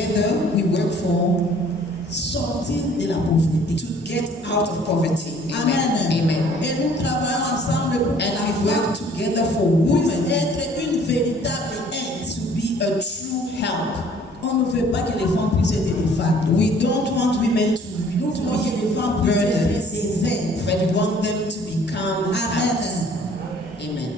together we work for sortir de la pauvreté. to get out of poverty. Amen. Amen. Et nous travaillons ensemble pour que And la we work femme together for puisse women être une véritable aide. to be a true help. On ne veut pas que les femmes puissent être des fardeaux. We don't want women Nous to voulons que les femmes be puissent être burdens, des aides. but we want them to become helps. Amen. Amen.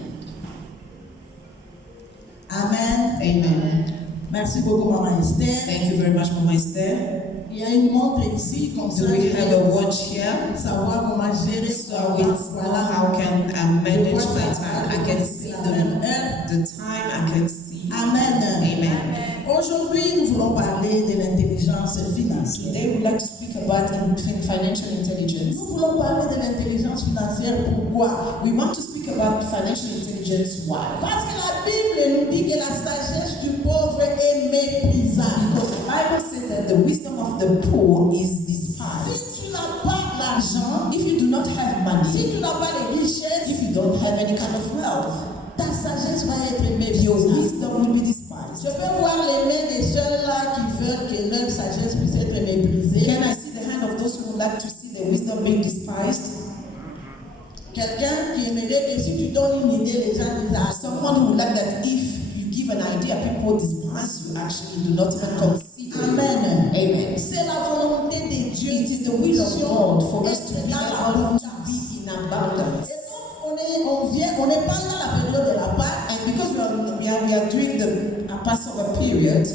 Amen. Amen. Merci beaucoup, Maman Esther. Thank you very much, Mama Esther. Il y a une montre ici, comme ça, Do we have a pour watch here? savoir comment gérer So son we temps. know Voilà. how can I manage Je vois my ça. time. I can see C'est la même heure. the time, I can see. Amen. Amen. Aujourd'hui, nous voulons parler de l'intelligence financière. Today we'd like to speak about financial intelligence. Nous voulons parler de l'intelligence financière. Pourquoi? We want to speak about financial intelligence. Why? Parce que la Bible nous dit que la sagesse du pauvre est méprisable. Because the Bible says that the wisdom of the poor is despised. Si tu n'as pas l'argent, If you do not have money, si tu n'as pas les richesses, if you don't have any kind of wealth, ta sagesse va être your méprisable. wisdom will be despised. Je peux voir les mains des sœurs là qui veulent que leur sagesse puisse être méprisée. Can I see the hand of those who would like to see their wisdom being despised? Quelqu'un qui aimerait que si tu donnes une idée, les gens disent ah, Someone who would like that if you give an idea, people despise you, actually do not even consider. Amen. Amen. C'est la volonté de Dieu. It is the will of God for us to Être be dans able to l'abondance. be in abundance. Et donc, on n'est pas dans la période de la Pâque. And because we are doing the Passover period,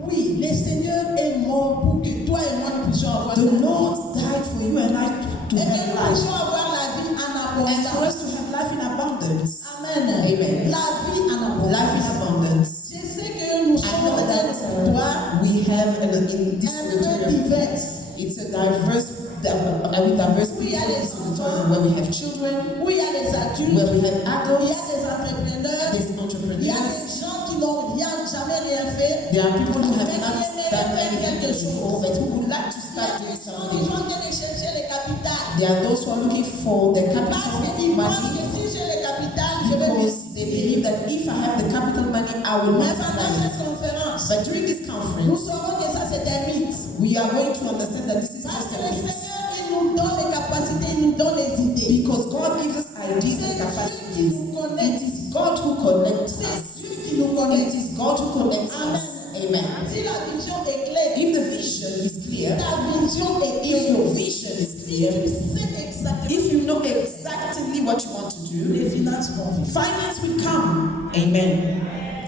Oui, le Seigneur est mort pour que toi et moi nous puissions avoir the la vie. Lord died for you and I to Et que have nous life. puissions avoir la vie en And for abondance. us to have life in abundance. Amen. Amen. La vie en abondance. Life in abundance. Je sais que nous I sommes know dans that un territoire we have in this un peu territory, divers. it's a diverse Oui, il y a des enfants. where we have children, Où il y a des adultes, where we have il y a adults, des entrepreneurs, there's il y a entrepreneurs, des gens qui n'ont jamais rien fait. there are people who have Mais not qui aimeraient done faire anything quelque chose. before, but who would like to Il y a start des doing gens qui something. sont en train de chercher le capital. There are those who are looking for the Parce capital qu'ils pensent money que si j'ai le capital, je vais because they believe that if I have the capital money, I will Mais pendant multiply cette it. conférence, But during this nous conference, saurons que ça c'est un mythe. we are going to understand that this is Parce just que a le myth. Seigneur, il nous donne les capacités, il nous donne les idées. Because God gives us ideas and C'est Dieu qui capacities. nous connecte. It is God who connects C'est us. Dieu qui nous It connecte. is God who connects Amen. us. Amen. Si la vision est claire, If the vision is clear, ta vision est if claire. your vision is Si clear, tu sais exactement, if you know exactly what you want to do, les finances vont venir. finance will come. Amen.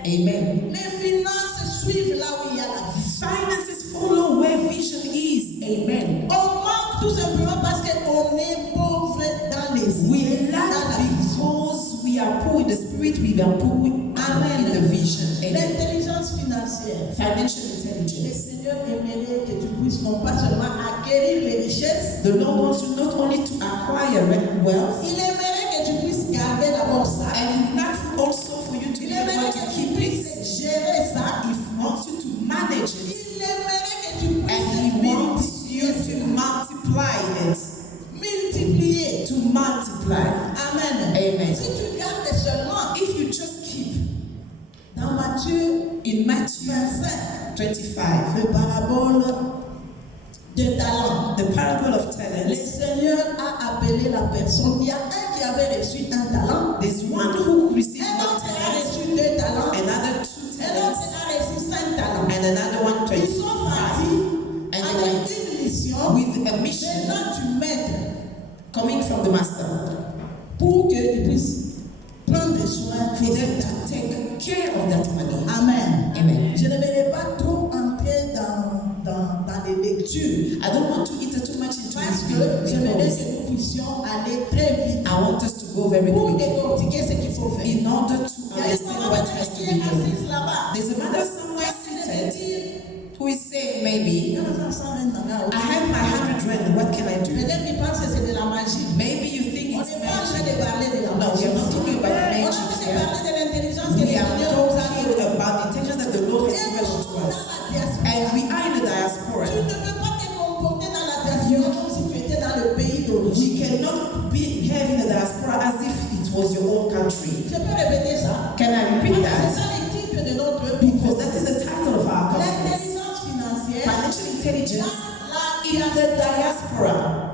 Amen. Les finances suivent là où il y a la vie. Finances follow where vision is. Amen. On manque tout simplement parce qu'on est pauvre dans les We idées, dans lack la vision. because we are poor in the spirit, we are poor in the vision. Amen. L'intelligence financière. Financial Le intelligence. Seigneur aimerait que tu puisses non pas seulement acquérir les richesses, The Lord wants you not only to acquire wealth, il aimerait que tu puisses garder d'abord ça. and He wants also for you to Il be aimerait able que to tu keep puisses it. gérer ça. He wants you to manage it, Il aimerait que tu and puisses He wants you multiplier. to multiply it. Multiplier. To multiply. Amen. Amen. Si tu gardes seulement If you just keep dans Matthieu in Matthew 25, 25, le parabole de talents. the parable of Le talents, Seigneur a appelé la personne. Il y a un qui avait reçu un talent, there's one who received un one autre a talent, reçu 2 talents, another 2 un autre talents, a reçu 5 talents. and another one Ils sont 25. partis And they avec went une mission with a mission venant du maître coming from the master pour qu'il puisse prendre soin for de them cet to take care of that money. Amen. Amen. Je ne vais pas trop entrer dans les lectures I don't want to enter too much into parce this que j'aimerais because que nous puissions aller très vite I want us to go very pour quick décortiquer ce qu'il faut faire. in order to Il y a une understand maman what has to qui be est done. assise là-bas. There's a mother somewhere seated who is saying, maybe, I Peut-être have my 100 rand, what can I do? qu'il pense que c'est de la magie. Maybe you think On it's n'est pas en train magic. de parler de la No, we magie. are not talking about On est en magic train de here. parler de l'intelligence que le We are Seigneur nous a talking donnée. about the intelligence that the Lord has Et given nous unto sommes dans us. la diaspora. And we are in the diaspora. Tu ne peux pas te comporter dans la diaspora comme si tu étais dans le pays We d'origine. cannot behave in the diaspora as if it was your own country. Je peux répéter ça. Can I repeat Parce que c'est that? ça le titre de notre Because business. that is the title of our conference. L'intelligence intelligence in the diaspora.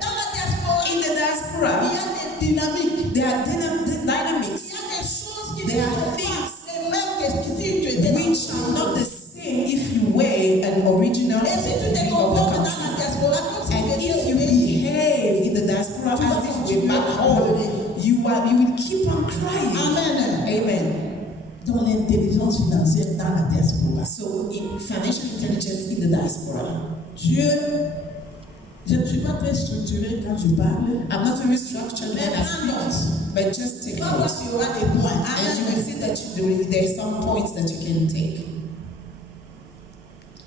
Dans la diaspora, In the il y diaspora, a des dynamiques. there are dynamics Il y a des choses qui ne There are sont things pas les mêmes que si tu étais which are not the same if you were an original Et si tu te of the comportes dans country. la diaspora comme si And tu if étais you au pays, behave in the diaspora as if you were back home, you will keep on crying. Amen. Amen. Dans l'intelligence financière dans la diaspora. So in financial intelligence in the diaspora, Dieu, je ne suis pas très structuré quand je parle. I'm not very structured when I speak, but just take Tu vas voir note. qu'il y aura des points. And you will Amen. see that there are some points that you can take.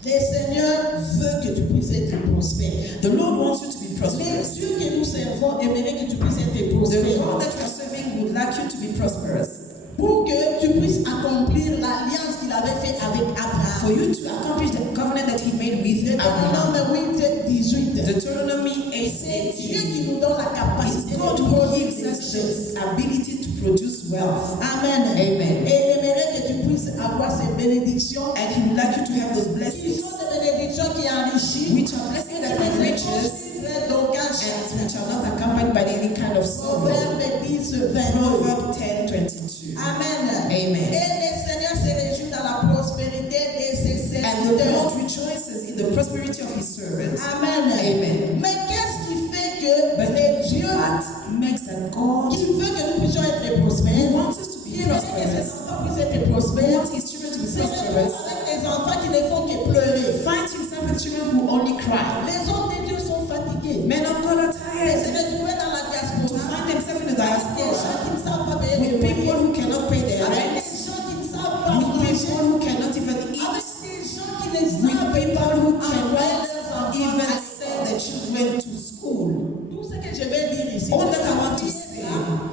Le Seigneur veut que tu puisses être prospère. The Lord wants you to be Les prosperous. dieux que nous servons aimeraient que tu puisses être The prospère. God that you are serving would like you to be prosperous. Pour que tu puisses accomplir l'alliance qu'il avait faite avec Abraham. For you to accomplish the covenant that he made with Abraham. Deutéronome 8, 18. Deuteronomy 8, C'est Dieu 18. qui nous donne la capacité It's God de who produire gives des us richesses. the ability to produce wealth. Amen. Amen. Et il aimerait que tu puisses avoir ces bénédictions. And he would like you to have those Qui blessings, sont des bénédictions qui enrichissent. which are blessings that enriches and which are not accompanied by any kind of sorrow. Proverbe 10, 22. Proverbs 10:22. Amen. Amen. Et le Seigneur se réjouit dans la prospérité de ses And the serviteurs. Lord rejoices in the prosperity of his servants. Amen. Amen. Mais qu'est-ce qui fait que But les dieux what makes that God qui veut que nous puissions être who prospères, wants us to qui be aimerait que ses prosperous, enfants puissent être who prospères, wants his children to be c'est prosperous, avec des enfants qui ne font que pleurer. finds himself with children who only cry. Les hommes de Dieu sont fatigués. Men of God are Ils se tired retrouvent dans la to diaspora find themselves in the avec des diaspora gens qui ne savent pas payer les with people loyers, who cannot pay their avec rent, des gens qui ne savent pas with manger, people who cannot even avec eat, des gens qui ne with savent people pas who envoyer cannot leurs enfants even à send their children to school. Tout ce que je vais lire ici, All that I c'est want to appuyé say,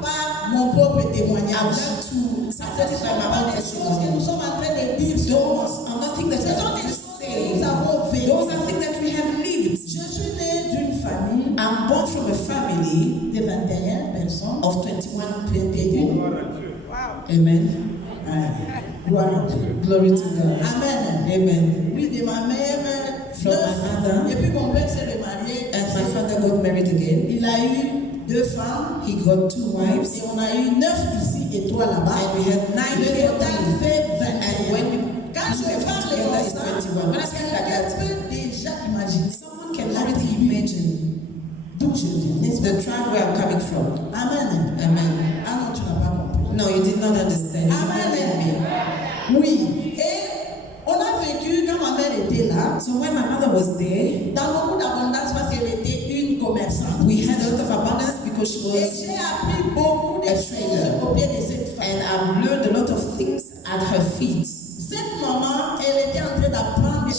par mon propre I témoignage. want to Ce support ne it by sont my pas own des choses que nous testimony. sommes en train de dire seulement. Those are nothing that Ce I sont want des to choses que say. nous avons vécues. Those are things that we have lived. Je suis née d'une famille I'm born from a family de 21 personnes. of 21 people. Wow. Amen. Gloire à Dieu. Glory to God. Amen. Amen. Oui, de ma mère, From my mother. et puis mon père s'est remarié. And my father got married again. Il a eu 2 femmes. He got 2 wives. Et on a eu 9 ici et 3 là-bas. And we had 9 Le here. total fait And 21. when we Quand put je them parle together, comme it's ça, 21. When I speak like quelqu'un that, peut déjà imaginer someone can already imagine d'où je viens, n'est-ce the pas? tribe where I'm coming from. Amen. Amen. Ah non, tu n'as pas compris. No, you did not understand. You Amen. didn't get me. Oui. Et on a vécu quand ma mère était là, So when my mother was there, dans beaucoup d'abondance parce qu'elle était une commerçante. we had a lot of abundance because she Et was, j'ai appris beaucoup de a choses trader. au pied de cette femme. and I've learned a lot of things at her feet. Cette maman, elle était en train d'apprendre à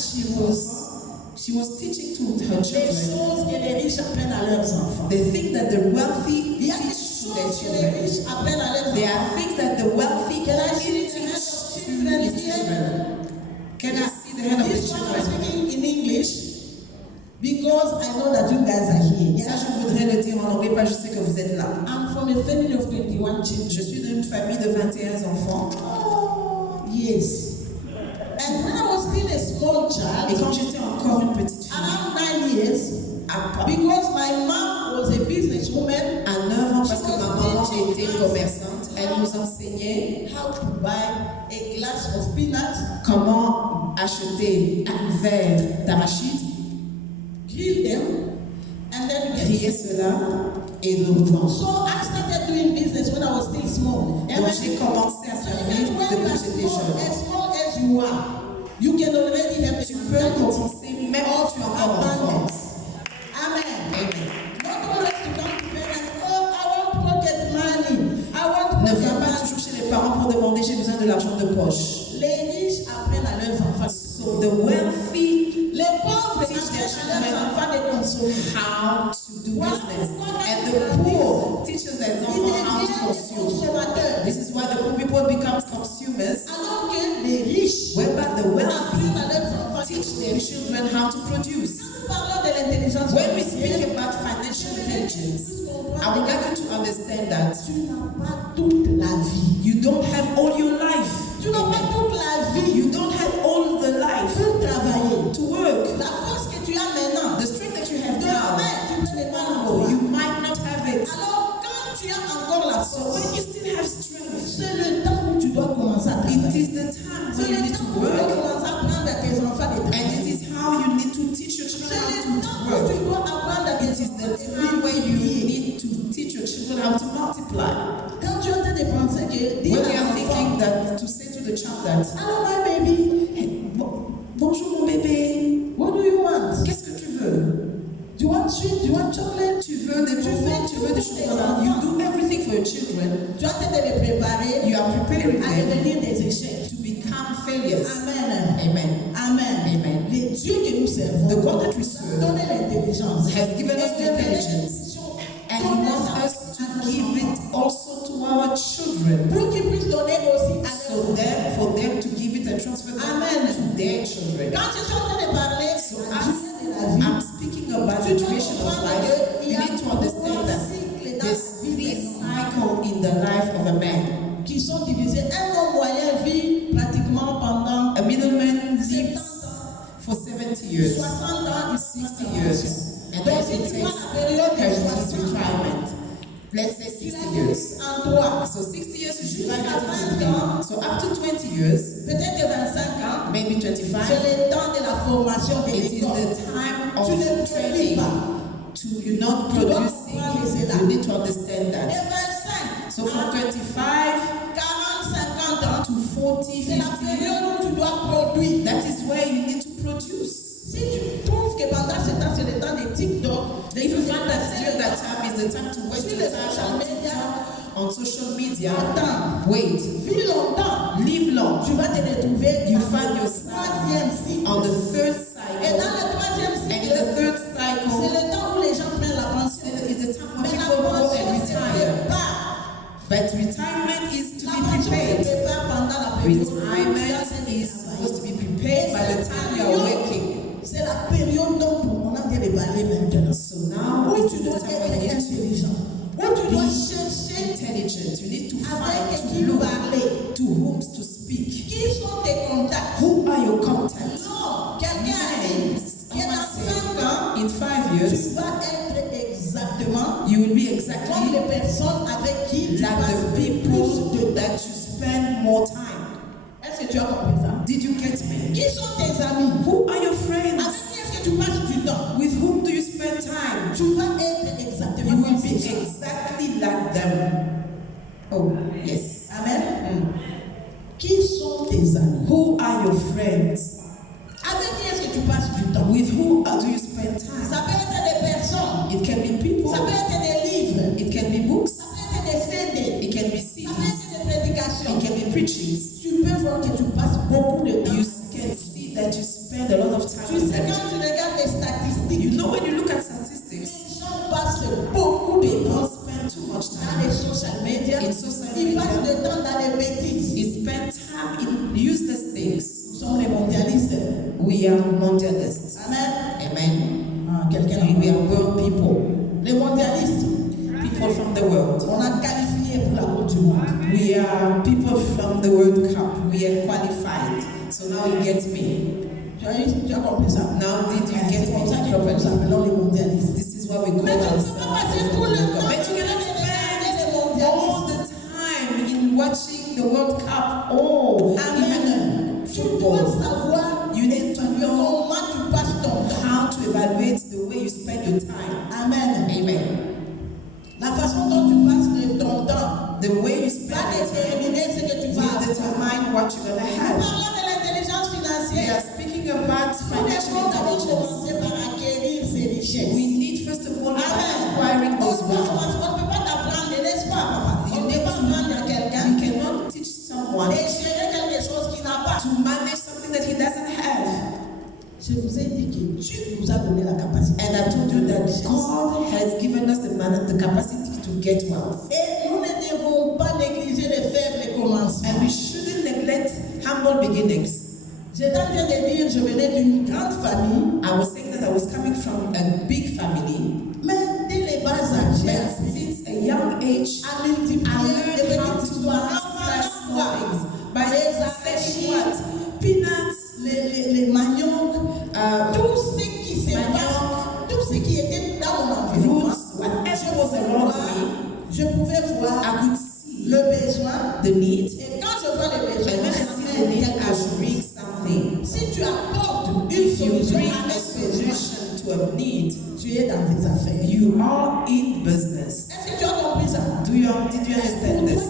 She was teaching to her des children choses que les riches apprennent à leurs enfants. the thing that the wealthy Il y a des teach to their choses que les children. riches apprennent à leurs There enfants. are things that the wealthy Can I can see teach the hand of to children his here? children. Can I see the hand of the This one I'm children? speaking in English because I know that you guys are here. Ça, Yeah? je voudrais le dire en anglais, parce que je sais que vous êtes là. I'm from a family of 21 children. Je suis d'une famille de 21 enfants. Oh, yes. And when I was still a small Et child, quand j'étais encore une petite fille, around 9 years, because my mom was a businesswoman, à 9 ans, parce que ma maman était commerçante, elle nous enseignait how to buy a glass of peanuts, comment acheter un verre d'arachide, grill them, and then you griller get cela et le revendre. So I started doing business when I was still small. And Donc when j'ai commencé à so servir even when depuis you are que j'étais small, jeune. as small as you are, you can already have Tu peux commencer même quand tu es encore enfant. Amen. Amen. Not always to come to parents, oh, I want pocket money. I want Ne pocket va pas money. toujours chez les parents pour demander j'ai besoin de l'argent de poche. Les riches apprennent à leurs enfants. So the wealthy Les pauvres teach their apprennent à children leurs enfants de consommer. how to do business. And the poor teaches their Ils enfants how to deviennent consume. consommateurs. This is why the poor people become consumers, Alors que les riches whereby the wealthy apprennent à leurs enfants. teach their children how to produce. Nous parlons de l'intelligence When we financière. speak about financial intelligence, I would like you to understand that Tu n'as pas toute la vie. you don't have all your life. Tu n'as pas toute la vie You don't have all the life pour travailler. to tes enfants de And travailler. this is how you need to teach your children C'est how le to temps où work. tu dois apprendre à It is the time where you need to teach your children how to multiply. Quand tu es en train de penser que dis When à we are l'enfant, thinking that to say to the child that, hello my baby, hey, bonjour mon bébé, what do you want? qu'est-ce que tu veux? Do you want sweet? Do you want chocolate? Tu veux des bonbons, tu veux des chocolats. You do everything for your children. Tu es en train de les préparer You are preparing à them devenir des échecs. to become failures. Amen. Amen. Amen. Amen. Le Dieu que nous servons The God that we nous a serve donné l'intelligence. has given us the Et intelligence, and He donner wants ça us to à nos give enfants. it also to our children, Pour qu'ils puissent donner aussi à so leurs that for them to give it and transfer them Amen. to their children. Quand je suis en train de parler So de la as durée de la vie, I'm speaking about the duration of life, you need to understand that there's three cycles in the life of a man. qui sont divisés. Un homme moyen vit pratiquement pendant A middleman 70 lives ans, for 70 years, 60 ans, 60 years, and Donc then si he tu prends takes la période de his 60 ans, retirement. Let's say il 60 a years. dit en toi, So 60 years you should Jusqu'à divide it 20 into ans. three. So up to 20 years, peut-être que 25 ans, maybe c'est 25, le temps de la formation de it is l'école. the time Tu ne of produis training. pas. To you're not Tu dois producing, comprendre cela. you need to understand Et that. 25 So from à 25 40, 50 ans, to 40, c'est la 50, période où tu dois produire. that is where you need to produce. Si tu trouves que pendant ce temps, c'est le temps de TikTok, If you find that during that time is the time to waste Sur your les time social on media. TikTok, on social media, attends, wait, vis longtemps, live long. tu vas te retrouver You dans find le yourself troisième cycle. on the third Et dans cycle, le troisième and in cycle, the third c'est cycle le temps où les gens prennent la pension. is the time when Mais la people go pension and se retire. prépare. But retirement is to La be pension se prepared. prépare pendant la période où tu as Retirement fait is supposed to be prepared by the time you are working. C'est la période dont on a bien parler maintenant. So now Où it tu is the dois time être when you need intelligent. Où tu to dois be chercher intelligent. You need to avec find, qui to look parler. to whom to speak. Qui sont tes contacts? Who are your contacts? Non, quelqu'un a dit que dans 5 ans, In 5 years, tu vas être exactement you will be comme exactly les personnes avec qui tu like passes the plus people de temps. that you spend more time. Est-ce que tu as compris ça? Did you get me? Qui sont tes amis? Who are your friends? Avec qui est-ce que tu passes du temps? With whom do you spend time? Tu vas être You exactement will comme be ces gens. exactly like them. Oh, yes. Amen. Qui sont tes amis? Who are your friends? Avec qui est-ce que tu passes du temps? With who do you spend time? Ça peut être des personnes, It can be people. ça peut être des livres, It can be books. ça peut être des CD, It can be ça peut CDs. être des prédications. It can be preachings. Tu peux voir que tu passes beaucoup de temps. You can see that you spend a lot of time Tu with sais, them. quand tu regardes les statistiques, You know when you look at les statistics, gens passent beaucoup de people temps spend too much dans time. les social media. In social Ils media. passent du temps dans les bêtises. You spend time in useless things. Nous sommes les mondialistes. We are mondialists. Amen. Amen. Ah, quelqu'un a We are world people. Les mondialistes, People from the world. on a qualifié pour la Coupe du Monde. We are people from the World Cup. We are qualified. So now you get me. Tu as compris ça? Now did you Ah, get c'est comme ça me que nous properly? appelons les mondialistes. This is what we call Mais tu ne peux ourselves. pas passer tout le temps But you cannot regarder spend les all mondialistes. the time in watching the World Cup. Oh, Amen. even Tu dois football. savoir You need to know comment tu passes ton temps. how to evaluate the way you spend your time. Amen. Amen. La façon dont tu passes ton temps The way you spend va your time déterminer ce que tu will vas avoir. determine what you're gonna Nous have. parlons de l'intelligence We financière. are speaking about Nous financial devons d'abord intelligence. commencer par acquérir ces richesses. We need first of all by Amen. acquiring On those ne wealth. peut pas t'apprendre, n'est-ce pas, papa? On ne peut pas apprendre à quelqu'un You cannot teach someone de gérer quelque chose qu'il n'a pas. to manage something that he doesn't have. Je vous ai dit que Dieu nous a donné la capacité. And I told you that God has given us the capacity to get wealth. Et nous ne devons pas négliger les faibles commencements. And we shouldn't neglect humble beginnings. J'étais en train de dire, je venais d'une grande famille, I was saying that I was coming from a big family, mais dès les bas âges, j'ai but appris since a young age, à I multiplier des learned how petites to histoires. multiply small things by Les saying arachides, what? Peanuts, les maniocs, tout ce qui se manioc, passe, tout ce qui était dans mon environnement, roots, whatever was around me, je pouvais voir I could see le besoin. the need. Et quand je vois le And besoin, when I see the need, I bring something. si si tu apportes une If you solution bring à a un besoin, solution to a need, tu es dans tes affaires. you are in business. Est-ce que tu as compris ça? Did you understand this?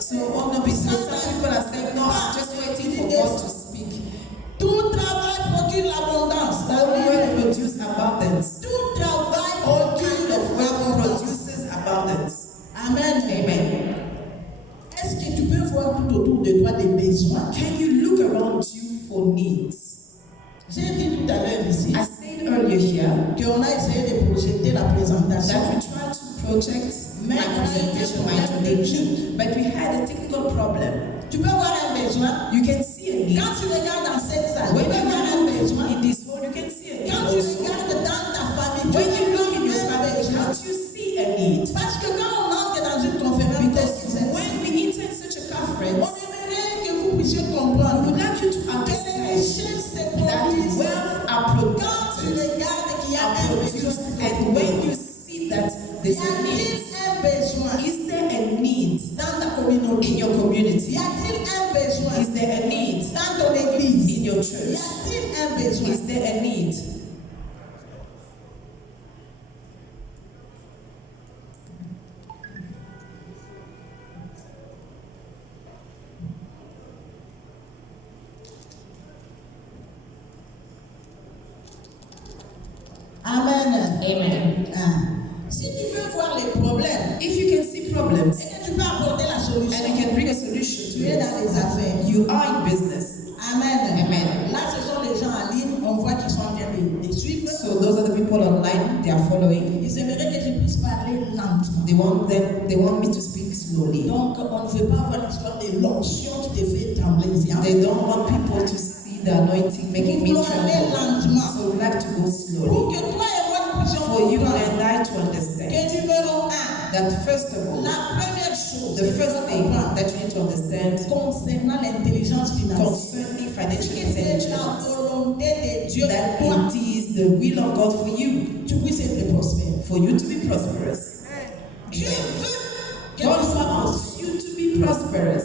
So all of it, some people are saying, no, I'm just waiting for God to speak. Tout travail procure l'abondance. All work produces abundance. Tout travail All procure kind of work l'abondance. produces abundance. Amen. Amen. Est-ce que tu peux voir tout autour de toi des besoins? Can you look around you for needs? J'ai dit tout à l'heure ici I said earlier here qu'on a essayé de projeter la présentation. that we tried to project my presentation, my introduction, but we had a technical problem. Tu peux voir un besoin. You can see a need. Quand tu regardes dans cette salle, When tu peux you voir un besoin. look in this hall, you can see a need Quand tu also. regardes dans ta famille, tu When peux you look voir in your un family, besoin. can't you see a need? Parce que quand on entre dans une conférence, Because telle que when we enter such a on conference, aimerait que vous puissiez I comprendre would like you to que les understand richesses se that produisent wealth are quand tu produced, regardes qu'il y a are un produced, besoin. and when you see that Y there's a need, a-t-il un besoin is there a need dans ta communauté? in your community? Y a-t-il un besoin Is there a need dans ton église? in your Y church? a-t-il un besoin? Is there a need? Amen. Amen. Ah. Si tu veux voir les problèmes If you can see problems et que tu peux apporter la and solution, you can bring a solution tu to es it, dans les affaires. you are in business. Amen. Amen. Là, ce sont les gens en ligne, on voit qu'ils sont en train de suivre. So those are the people online, they are following. Ils aimeraient que je puisse parler lentement. They want me to speak slowly. Donc, on ne veut pas avoir l'histoire de l'onction qui te fait trembler. They don't want people to see the anointing making me Nous voulons aller tremble. lentement. So we like to go slowly. Pour que toi et moi nous puissions For you comprendre and I to understand que numéro 1, that first of all, la première chose the first thing comprendre that you need to understand concernant l'intelligence financière, concerning c'est financial que c'est la intelligence, volonté de Dieu that pour toi, it is the will of God for you, tu puisses être prospère. for you to be prosperous. Dieu Amen. veut que God tu sois wants prospère. you to be prosperous.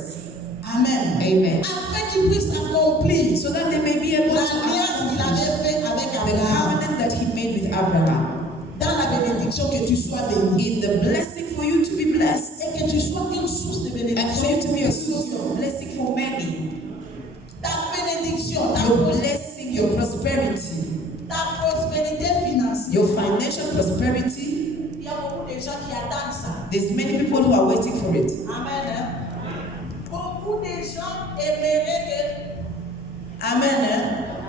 Amen. Amen. Afin qu'il puisse accomplir So that they may be able to l'alliance qu'il accomplish avait faite avec the Abraham covenant that he made with Abraham. dans la bénédiction, que tu sois béni In the blessing for you to be blessed. et que tu sois une source de And for you to bénédiction. be a source of blessing for many. Ta bénédiction, Your blessing, your prosperity, ta prospérité financière. your financial prosperity. Il y a beaucoup de gens qui attendent ça. There's many people who are waiting for it. Amen. Hein? Beaucoup de gens aimeraient que. Amen. Hein?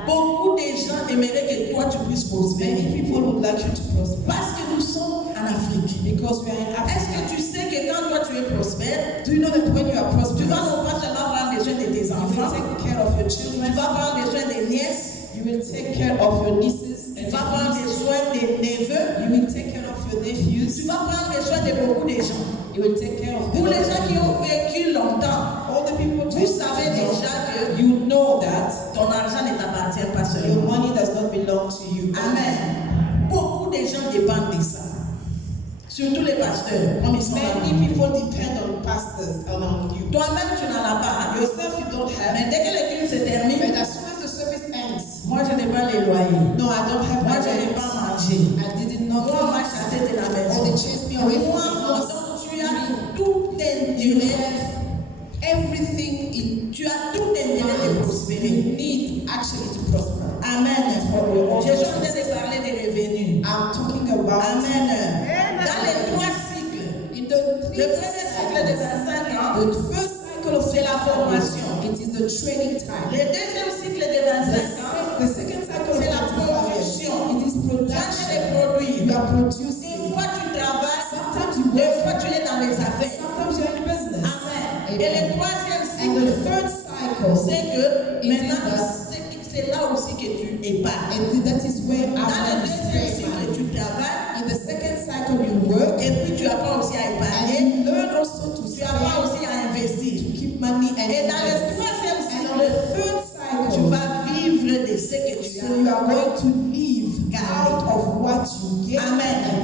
Beaucoup de gens aimeraient que toi tu puisses prospérer. Many people would like you to prosper. Parce que nous sommes en Afrique. Because we are in Est-ce Africa. que tu sais que quand toi tu es prospère, Do you know that when you are tu prosperous, vas non pas seulement prendre des soins de tes you will enfants, take care of your tu children, vas prendre des soins des nièces, you will take care of your nieces tu and vas prendre des nephews, soins des neveux, you will take care of your nephews, tu vas prendre des soins de beaucoup de gens. you will take care of Pour les gens qui them. ont vécu longtemps, All the people vous savez déjà que you know that ton argent ne t'appartient pas your seulement. money does not belong to you. Amen. Beaucoup de gens dépendent de ça. Surtout les pasteurs, comme ils sont là. Many people depend on pastors around you. Toi-même, tu n'en as pas. Yourself, you don't have. Mais dès que le culte se termine, But as soon as the service ends, moi, je n'ai pas les loyers. no, I don't have Moi, my je n'ai rent. pas mangé. I did not Moi, on m'a know. chassé de la Or maison. they chased me away from Moi, the house. donc, tu as tout You intérêt. have everything in. Tu as tout intérêt de You prospérer. need actually to prosper. Amen. what we all Je suis en train de parler des revenus. I'm talking about Amen. Dans les 3 cycles, in the le premier cycle de 25 ans, the first cycle of c'est la formation. it is the training time. Le deuxième cycle de 25 ans, The second cycle of c'est la 25 years, production. it is Quand tu production. les produis, You are des producing. fois tu travailles, Sometimes you des work. fois tu es dans les affaires. Sometimes you're in business. Amen. Et le troisième And the cycle, third cycle, c'est que It is maintenant, that- c'est là aussi que tu épargnes. and that is where Dans after le you deuxième spend cycle, money. tu travailles In the second cycle, you work et puis tu apprends aussi à and épargner, you learn also to tu apprends save, aussi à investir. to keep money and Et dans le invest. troisième And on cycle, the third tu cycle, vas vivre de ce que tu so you are as. going to live out of what you get Amen.